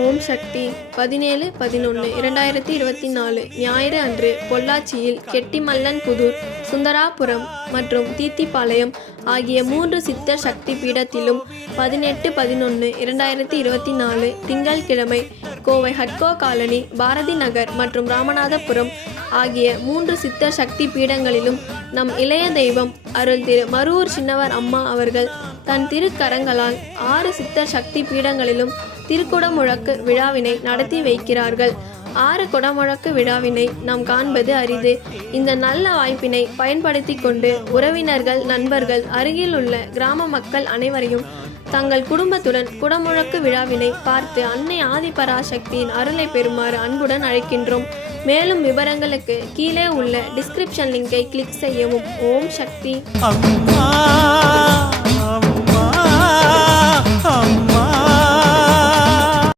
ஓம் சக்தி 17/11/2024 ஞாயிறு அன்று பொள்ளாச்சியில் கெட்டிமல்லன்புதூர், சுந்தராபுரம் மற்றும் தீத்திப்பாளையம் ஆகிய 3 சித்தர் சக்தி பீடத்திலும் 18/11/2024 திங்கள்கிழமை கோவை ஹட்கோ காலனி, பாரதி நகர் மற்றும் ராமநாதபுரம் ஆகிய 3 சித்தர் சக்தி பீடங்களிலும் நம் இளைய தெய்வம் அருள் திரு மருவூர் சின்னவர் அம்மா அவர்கள் தன் திருக்கரங்களால் 6 சித்தர் சக்தி பீடங்களிலும் திருக்குடமுழக்கு விழாவினை நடத்தி வைக்கிறார்கள். 6 குடமுழக்கு விழாவினை நாம் காண்பது அரிது. இந்த நல்ல வாய்ப்பினை பயன்படுத்தி கொண்டு உறவினர்கள், நண்பர்கள், அருகில் உள்ள கிராம மக்கள் அனைவரையும் தங்கள் குடும்பத்துடன் குடமுழக்கு விழாவினை பார்த்து அன்னை ஆதிபராசக்தியின் அருளை பெறுமாறு அன்புடன் அழைக்கின்றோம். மேலும் விவரங்களுக்கு கீழே உள்ள டிஸ்கிரிப்ஷன் லிங்கை கிளிக் செய்யவும். ஓம் சக்தி.